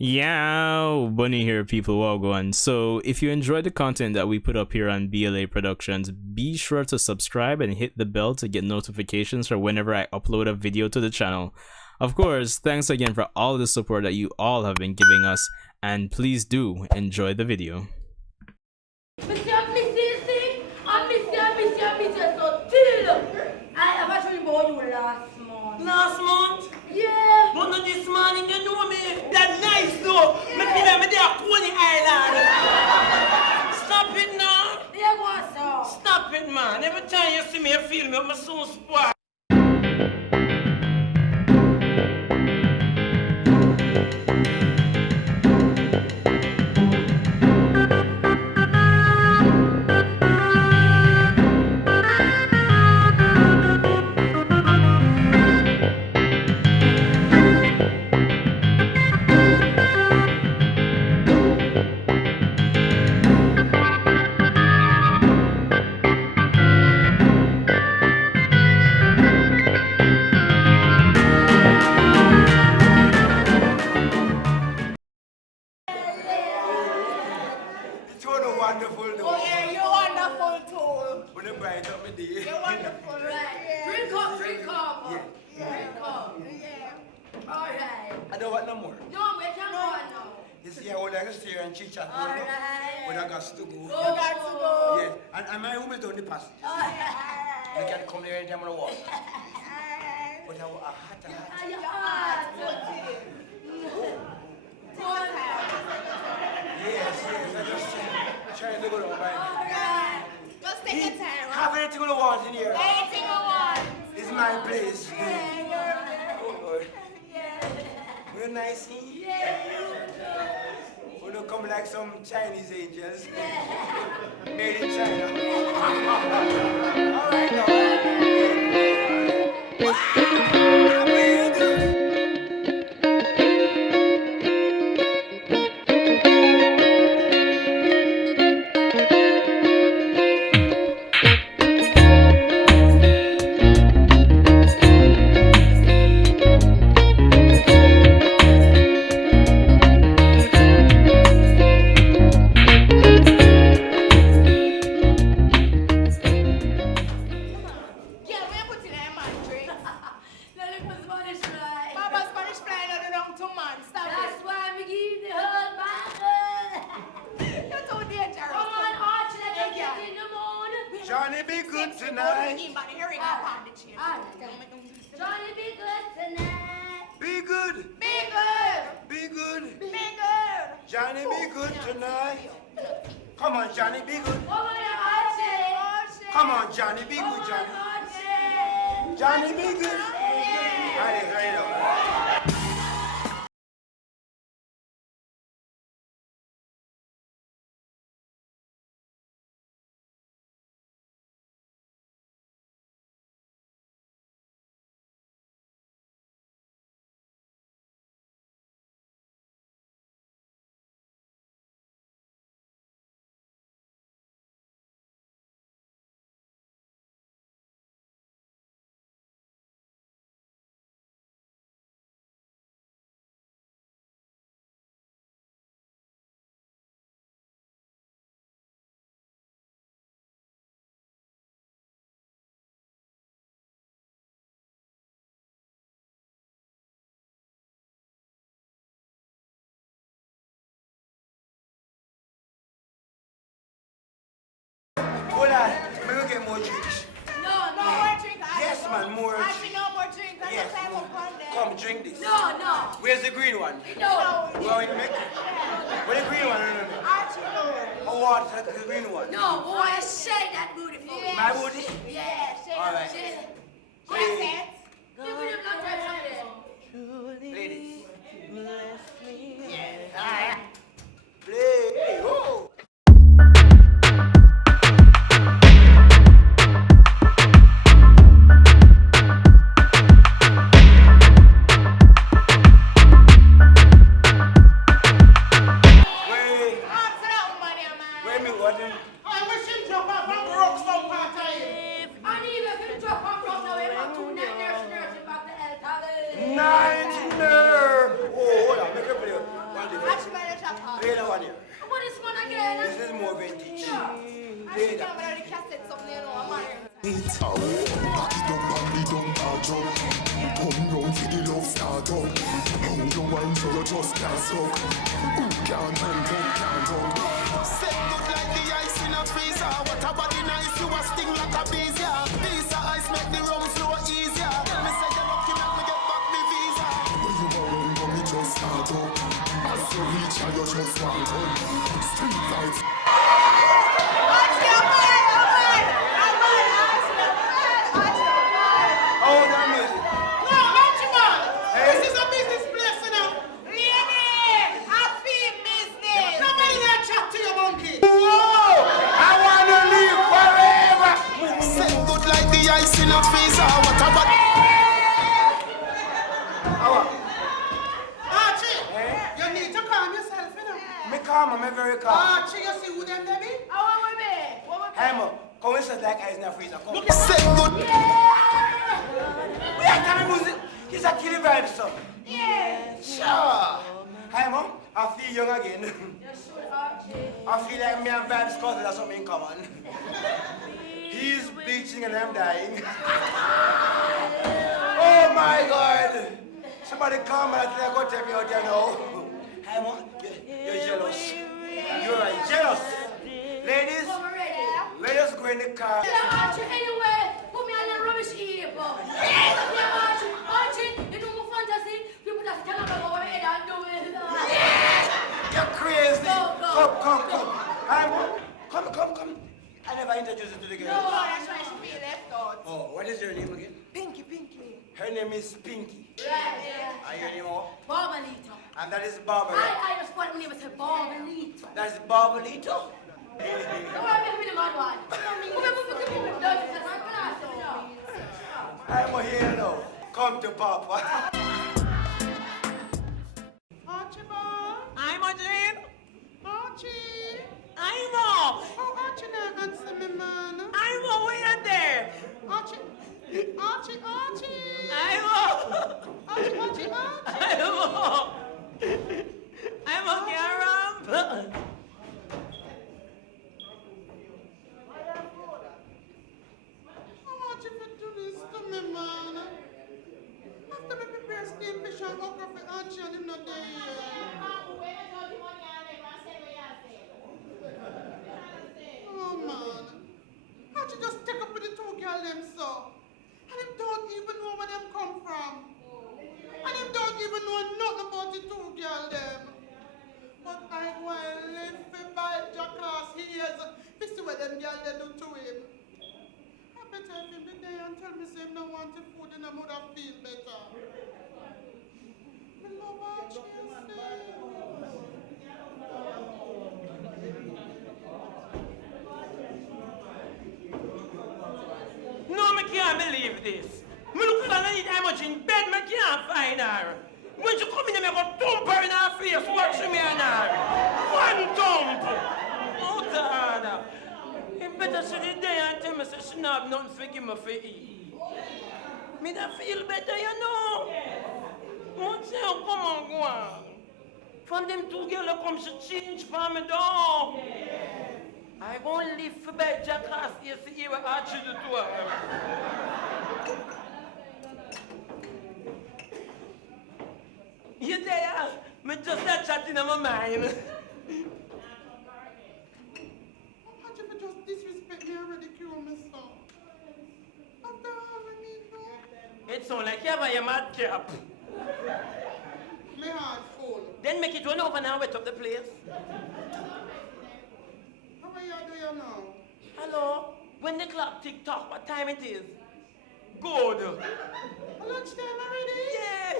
Yeah, Bunny here, people. Well going. So, if you enjoyed the content that we put up here on BLA Productions, be sure to subscribe and hit the bell to get notifications for whenever I upload a video to the channel. Of course, thanks again for all the support that you all have been giving us, and please do enjoy the video. I have actually bought you last month. Last month? Yeah. But not this morning, you know me. That nice though. Me feel like me there at Coney Island. Stop it now. There you go, sir. Stop it, man. Every time you see me, you feel me. I'm so spoiled. Wonderful, though. Oh, yeah, you're wonderful too. When you bright up my day. You're wonderful, right? Yeah. Drink up, drink up. Yeah. Drink up. Yeah. All right. I don't want no more. No, we can't go now. You see, I would like to stay and chit chat. All right. But I got to go. You got to go. Yes. And my room is down the passage. All right. You can come there anytime I walk. But I was hot. You're hot. Yes. I just trying to go down All by. right. Just take your time. Have anything you want in here. Anything you want. It's my place. Yeah, Oh, Lord. yeah. We're nice. Yeah. We don't come like some Chinese angels. Made in China. All right, now. Johnny, be good tonight. Johnny, be good tonight. Be good. Be good. Be good. Be good. Johnny, be good tonight. Come on, Johnny, be good. Over the Archie. Come on, Johnny, be good, Johnny. Archie. Johnny, be good. Right up. Hold on, we will get more drinks. No more drink. Yes, man, more. Archie, no more drink. Yes, more. Come, drink this. No. Where's the green one? No. Well, in the mic? Where's the green one? Archie, no. Oh, what? The green one? No, boy, shake that booty for me. My booty? Yeah, shake All right. Shake it. Hey. Yes, it. Give me the blood pressure there. Ladies. Bless me. Yes. All right. Play. Oh. Wait a minute, what? I wish him drop off and broke some part of it. And even if you drop off from now, we have 2 night nurse back to El Tale. Night nerve. Oh, hold on. Play that. Back it up and we don't catch up. Come round for the love start up. How you wine so you just can't stop. Who can't Set good like the ice in a freezer. What a body nice, you a sting like a bees, yeah. Piece of ice make the rum flow easier. Tell me say you're lucky, make me get back me visa. When you are running, when me just start up. As you reach, you just want up. Street lights. Ice in a freezer, what about Archie, you need to calm yourself, you know. Me calm, I'm very calm. Archie, you see who them there be? Hey, man, come and set like ice in a freezer. Come. Look at set good? We are coming music. He's a killing vibe, son. Yeah. Sure. Hey, man, I feel young again. I feel like me and Vibes Scott have something in common. He's bleaching and I'm dying. Oh my God! Somebody come and go take me out there now. Hey, man, you're jealous. You're jealous. Ladies, let us go in the car. Anyway, put me on the rubbish heap. Archie, you know my fantasy? People just cannot go over my head and do it. You're crazy. Go. Come. Hey, man, come. I never introduced you to the girl. No, that's why she feel left out. Oh, what is your name again? Pinky. Her name is Pinky. Right, yeah. And your name what? Barbalito. And that is Barbara. I just want to name it Barbalito. That is Barbalito. Don't worry, I'm the mad one. I'm here now. Come to Papa. Archibald. I'm a dream. Archie. I'm a. Oh, Archie now answer me, man. I'm a way in there. Archie. I'm a. Archie. I'm a caramp. I want you to do this to me, man. After me prepare steamed fish and okra for Archie and him not there. Oh, man. Archie just take up with the two girls them so. And him don't even know where them come from. And him don't even know nothing about the two girls them. But I will live for by jackass ears. This is what them girls they do to him. I better if him be there and tell me say him don't want the food and I would have feel better. I love Archie, No, I can't believe this. Me look at her, how much in bed, I can't find her. When she come in, I go thump her in her face, watch me and her. One thump. Oh, God. It better she did there and tell me say she not have nothing for give me for eat. Me that feel better, you know. What's you come on, go on. From them two girls come, she change for me, though. I won't live for bed, jackass, you see what Archie do to her. You there? Me just not chatting in my mind. Archie for just disrespect me and ridicule me so. After all I mean, no. It sound like you have a madcap. My heart full. Then make it run over and wet up the place. How are you doing now? Hello? When the clock tick tock, what time it is? Good. Lunchtime already? Yeah.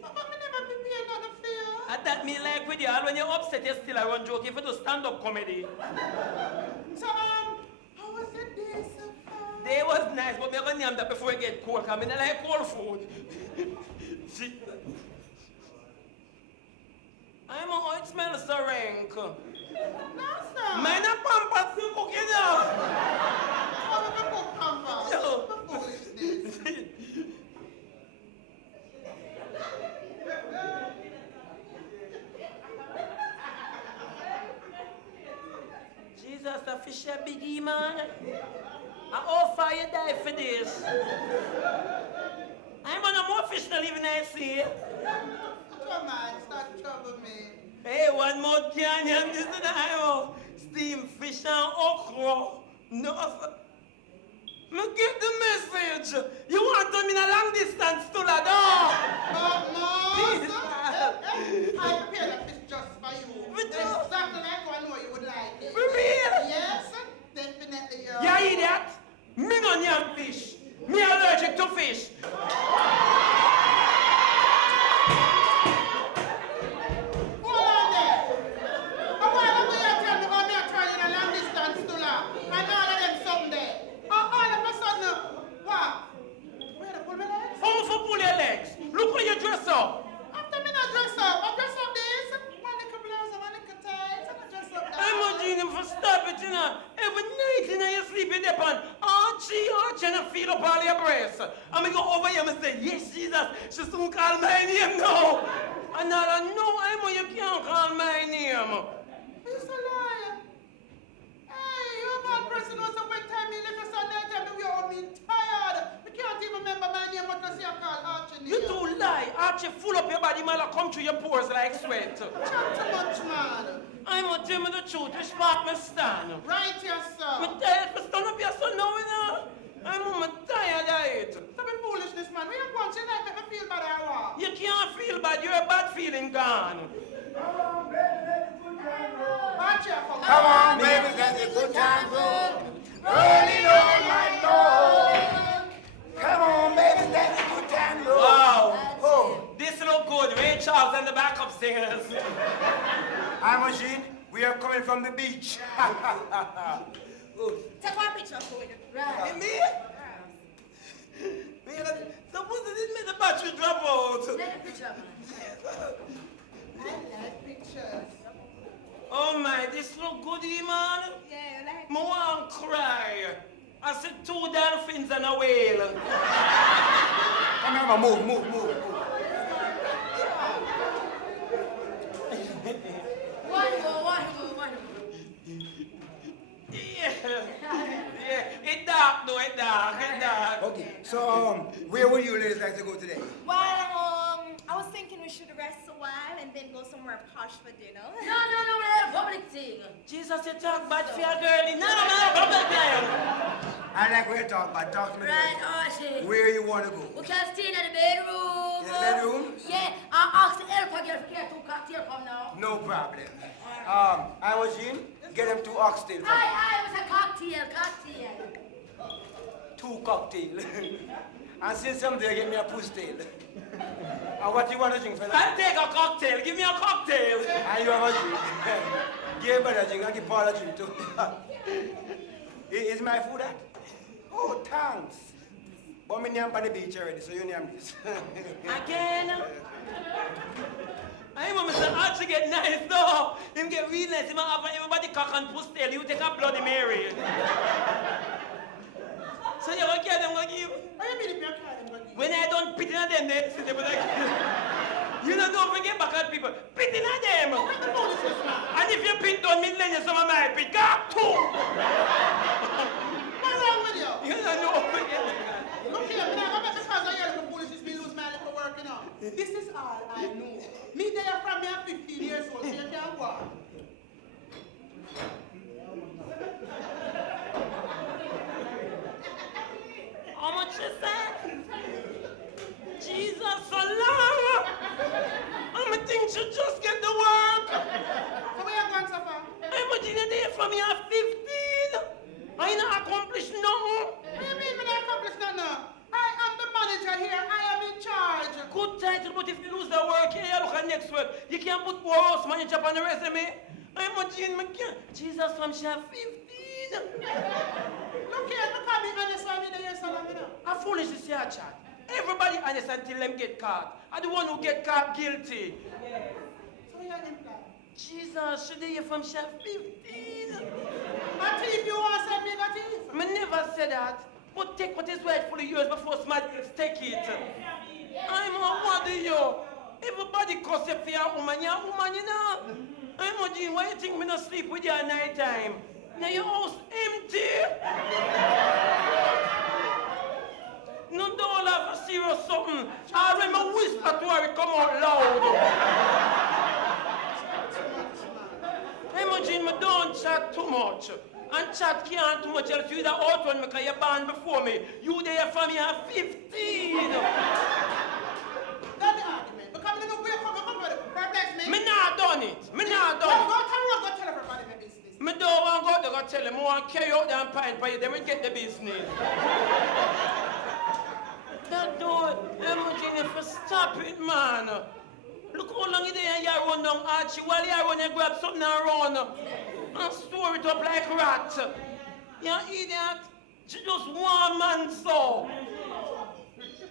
But me never prepare nothing for you. At that me like with you, when you're upset, you still I run joke. If you do stand-up comedy. So, how was your day so far? Day was nice, but me gonna name that before it get cold, because I don't like cold food. I'm oh, it smells so rank. No, sir. Mine a pampas you cooking now. How am I cook canvas? No. What foolishness. Jesus Jesus, the fish are biggie, man. And how far you die for this? I'm on a more fish than even I see. Come on, stop trouble me. Hey, one more canyon, this is the steam fish and okra. No. Me get the message. You want them in a long distance to the door. No, I prepared a fish just for you. Exactly like I know you would like it. For real? Yes, definitely. Yeah, idiot. Me no yam fish. Me allergic to fish. Hold on there. A while ago you tell me about me trying a long distance to la. And all of them something there. All of a sudden, what? Where to pull my legs? How for pull your legs? Look how you dress up. After me not dress up, I dress up this. My little blouse and my little tights. And I dress up that. I'm not doing him for stop it, you know. Every night, you know, you sleep in the pan. Archie, and I feel up all your breasts. And I go over here and say, yes, Jesus, she soon call my name now. And now I know I'm you can't call my name. It's a lie. Hey, you're a bad person. Also, when time me left us on that time, we all mean tired. We can't even remember my name, what I say I call Archie. You too lie. Archie full up your body, man, come through your pores like sweat. Chat too much, man. I'm gonna tell me the truth, which part me stand. Right, yes, sir. I'm tired for stand up here, so now, you know. I'm tired of it. Stop the foolishness, man. We are going to make me feel bad at all. You can't feel bad, you're a bad feeling gone. Archie, Come on, baby, let the good times roll. Rolling on my boat. Come on, baby, let the good times roll. Wow. Oh, This look good. Ray Charles and the backup singers. I'm Machine. We are coming from the beach. Good. Take one picture for you. Right. And me? Man, suppose they didn't make the battery drop out. Take a picture, man. I like pictures. Oh my, this look good, man. Yeah, you like I want to cry. I see 2 dolphins and a whale. Come here, man. Move. one more. Yeah, it dark though, it dark. Okay, so where would you ladies like to go today? Well, I was thinking we should rest a while and then go somewhere posh for dinner. No, we have a public thing. Jesus, you talk bad for your girlie. No, public time. I like where you talk, but talk to me. Right, Archie. Where you want to go? We can stay in the bedroom. In the bedroom? Yeah, I asked the help again if you care 2 cocktail come now. No problem. I was in. Get them 2 oxtail. Aye, it was a cocktail. 2 cocktail. And since someday get me a puss tail. And what you want to drink for that? I'll take a cocktail. Give me a cocktail. And you have a drink. Give me a drink and give Paul a drink too. Is my food that? Oh, thanks. But me name on the beach already, so you name this. Again? I remember Mr. Archie get nice though. Him get real nice. Him have everybody cock and puss tail. You take a Bloody Mary. So you gonna get them gonna give? What do you mean if you're crying, buddy? When I don't pity at them, they sit there like you don't forget back at people. Pity at them. What the foolishness, man? And if you pit don't mean then some of my pit. Got two. What's wrong with you? You don't know. Look here, man. I'm not because I hear the foolishness, me lose my little work, you know. This is all I know. Me there from me at 15 years old, so you can't walk. How much is that? Jesus, Allah! I think you just get the work. So where you going so far? I'm a day from me at 15. I ain't accomplished nothing. What do you mean when I accomplish nothing? I am the manager here. I am in charge. Good title, but if you lose the work, here you look at next work. You can't put house manager on the resume. I'm a Jean McCann. Jesus, from Shab 15. Look here, look at me honest with me there, so long, you know. A foolish is your chat. Everybody honest until them get caught. And the one who get caught guilty. So you're implying. Jesus, should they from Shab 15? A thief, you want to say me a thief? I never said that. But take what is rightfully yours before smart girls take it. I'm a wonder you. Everybody cuss you for your woman, you know. I'm a Jean, why you think me not sleep with you at night time? Now your house empty. No, don't have a serious something. I remember whisper to her, it come out loud. Imagine me don't chat too much. And chat can't too much else. You the out one because you're born before me. You there for me at 15. That's the argument. Because you know where come to perplex me. Me not done it. Me not done Go it. tell everybody my business. Me don't want to go there go tell them. I want to carry out them pint for you. Then we get the business. That don't, Imagine if you stop it, man. Look how long it is and you run down Archie. While you run, you grab something and run. And store it up like rat. You idiot. She just one man so.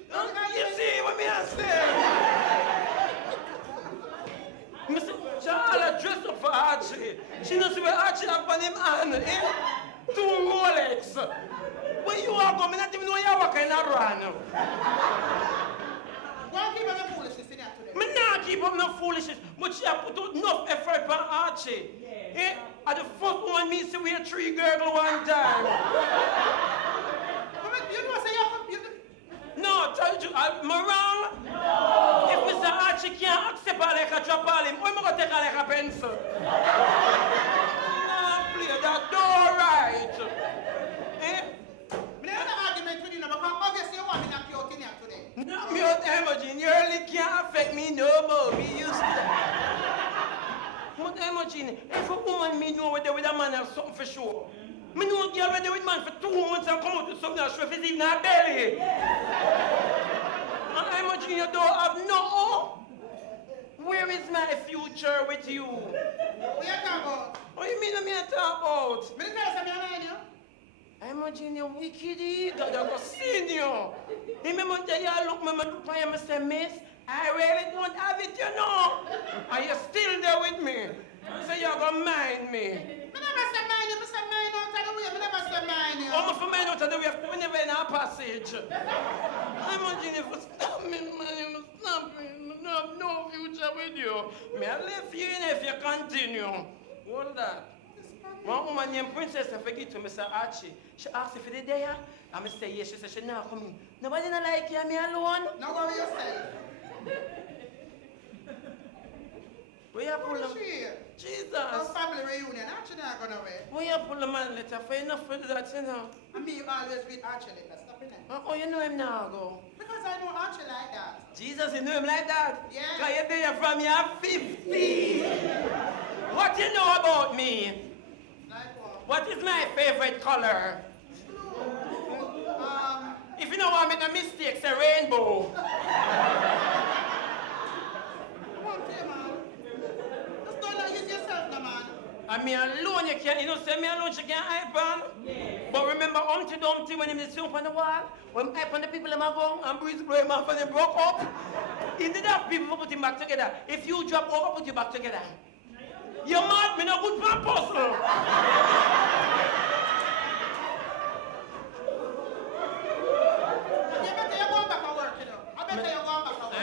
You see what me I say? Me say, Charlotte dress up for Archie. She knows where Archie have on him hand. Eh? 2 Rolex. Where you are going, I don't even know you are walking around. Go and keep up the foolishness in here today. Me not keep up no foolishness, but she have put out enough effort for Archie. Eh? And the first one me see we a 3 girl one time. You know say you No, tell you, am I wrong? No. If Mr. Archie can't accept her like a drop all him, why am I going to take her like a pencil? Nah, play that door right. Eh? Me have an argument with you now because obviously you want me to out in here today. No, me out Imagine, you really can't affect me no more. Me used to that. But Imagine, if a woman me know whether with a man have something for sure. Me know a girl when they with man for 2 months and come out with something that's sure if it's even her belly. And Imagine you don't have no. Where is my future with you? What you talking about? What you mean me talk about? Me tell you something I know. Imagine you wicked, God, I go see you. Remember tell you look, me look for you, I say, miss, I really don't have it, you know. Are you still there with me? So you're gonna mind me. Me never say mine you, me say mine out of the way, me never say mine you. I'm for mine out of the way, we never in our passage. Imagine if you stop me, man, you stop me. I have no future with you. Me I left you in if you continue. Hold that. One woman named Princess, I forget to Mr. Archie. She asked if you're there. I say yes. She said she not coming. Nobody not like you, me alone. Now worry yourself. Where you pull them? Jesus. Our family reunion, actually not gonna wait. Where you pull the man letter for enough for that, you know? I mean, you always with Archie like stop it. Oh, you know him now, go. Because I know Archie like that. Jesus, you know him like that? Yeah. Because you're there from your 50. What you know about me? Like What what? is my favorite color? If you don't want to make a mistake, say rainbow. Come on, man. Just don't use yourself, no, man. And me alone, you can't, you know, say me alone, she can't hype on. Yeah. But remember Humpty Dumpty when he was sitting up on the wall? When hype on the people, them go and breeze blow him off and they broke up. He did have people put him back together. If you drop over, put you back together. You're mad, me no good for a puzzle.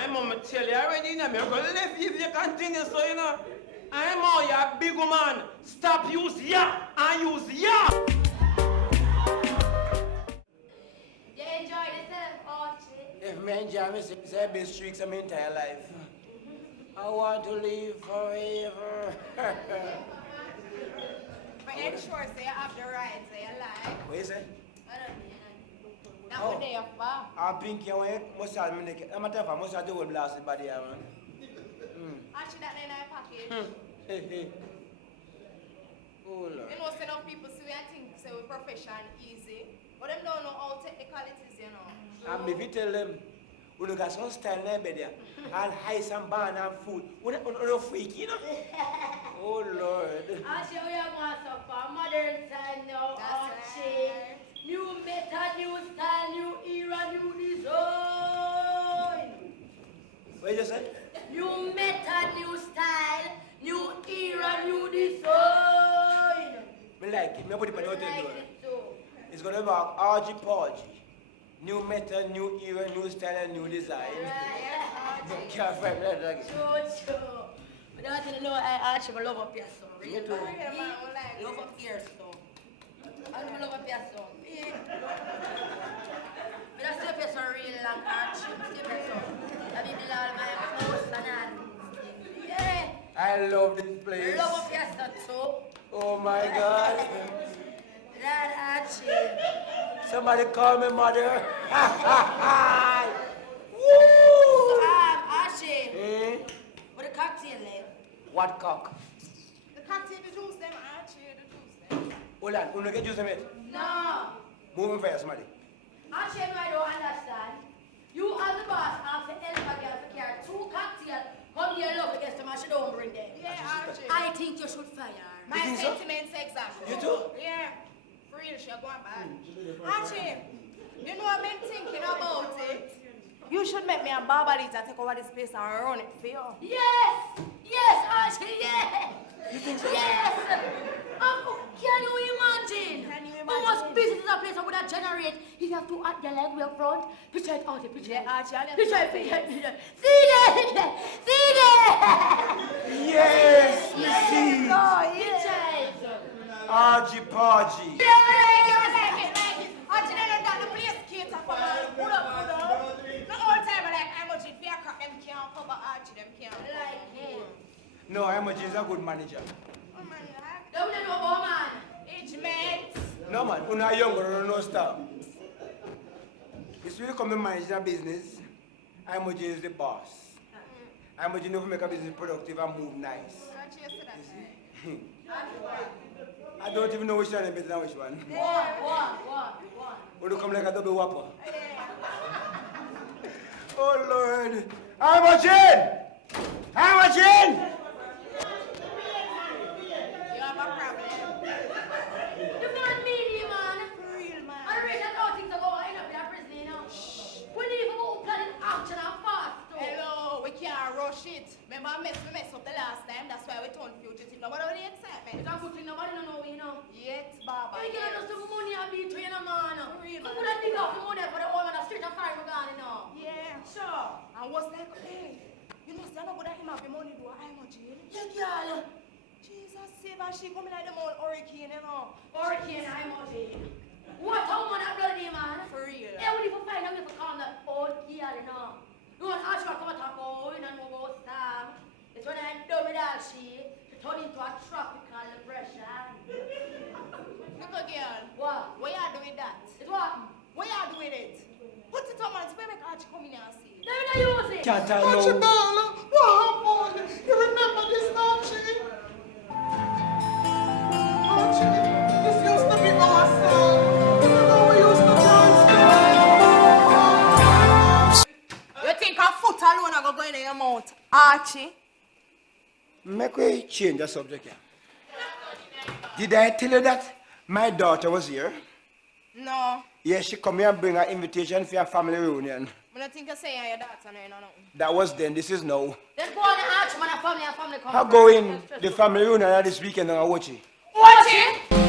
I'm gonna tell you already, you know, I'm gonna leave you if you continue, so you know. I'm all your big woman. Stop use ya and use ya. You enjoy yourself, Archie? If me enjoy myself, say best streaks of my entire life. I want to live forever. But ensure say you have the right, say you like. What you say? I don't know. Now what they are for? I'm thinking when must have me naked. I'm a tough, I must have the whole blasted body, man. Actually, that in our package. Oh, Lord. You know, say enough people see we think say we profession easy, but them don't know how technical it is, you know. And if you tell them, we look at some style name there, and high some band and food, we don't freak, you know? Oh, Lord. Archie, we are going to for modern time now, Archie. Right. New method, new style, new era, new design. What you say? New method, new style, new era, new design. Me like it. Me put it on the Like table. it too. It's gonna be about argy porgy. New method, new era, new style, and new design. Right, Can't find that like True. But I don't know, I actually love up here, so. Me too. Love up here, so. I'm love a person. But I stay person real long, Archie. I stay person. I mean, my house and all. Yeah. I love this place. Love a person too. Oh my God. That Archie. Somebody call me mother. So, Woo! Archie. Eh? What a cocktail name? What cock? The cocktail, the juice them, Archie, the juice them. Hold on, you don't get juice in it. No. Moving fast, somebody. Archie, I don't understand. You as the boss have to help a girl to carry 2 cocktails. Come here, love against them, and she don't bring them. Yeah, Archie. I think you should fire her. My You think so? sentiments exactly. You too? Yeah. For real, she going bad. Archie, you know I've been thinking about it. You should make me a barbarita take over this place and run it for you. Yes! Yes, Archie, yes! You think so? Yes! Can you imagine? Can you How much imagine? business that place would generate if you have to add your leg up front? Picture it, Archie, picture it. Yeah, Archie, I'll Picture it, picture it, picture it. See there! See there! Yes, you see. Oh, picture it. Argy Pargy. Yeah, like it. Archie, they don't got the place cater for me. Pull up. No all time, like, I'm a G, fear crap, them can't cover Archie, them can't. Like him. No, Emoji is a good manager. Oh, man, like, Don't you know about man? age mates. No man, when I'm younger, no stop. It's really coming managing a business. Emoji is the boss. Emoji know to make a business productive and move nice. Archie, you see that? I don't even know which one is better than which one. What? When you come like a double whopper. Oh Lord. Emoji! Emoji! You have a problem. You can't mean him, man. For real, man. I read that all things about end up in a prison, you know. We need to go planning action and fast, too. Hello, we can't rush it. Remember, we messed up the last time. That's why we turned fugitive. Nobody will the excitement. It's a good thing nobody don't know, you know. Yet, Baba. You get us some money and beat you, man. For real, So man. put a dig off the money for the woman that street of fire we gone, you know. Yeah, sure. And what's like, hey, you know, stand up with him have the money, do I'm a jail. Yeah, girl. Jesus, save her, she coming like the old hurricane, you know. Hurricane, I'm out here. What a woman that bloody man. For real. Yeah, we need to find a way to calm that old girl, you know. You want to ask her to come and talk about, you know about Sam. It's when I do with that she turned into a tropical depression. Look again. What? What you do with that? It's what? What you do with it? Put it on and spray make Archie come in here and see. Let me know use it. Can't I Archie, know? darling, what happened? You remember this, Archie? Archie, this used to be our song. Remember we used to dance there? You think a foot alone are going in your mouth? Archie? Make we change the subject here. Did I tell you that my daughter was here? No. Yes, she come here and bring her invitation for your family reunion. I don't think you say your daughter no, no. That was then, this is now. Let's go on and ask man a family come. I go in the family reunion this weekend and I watch it. Watch it!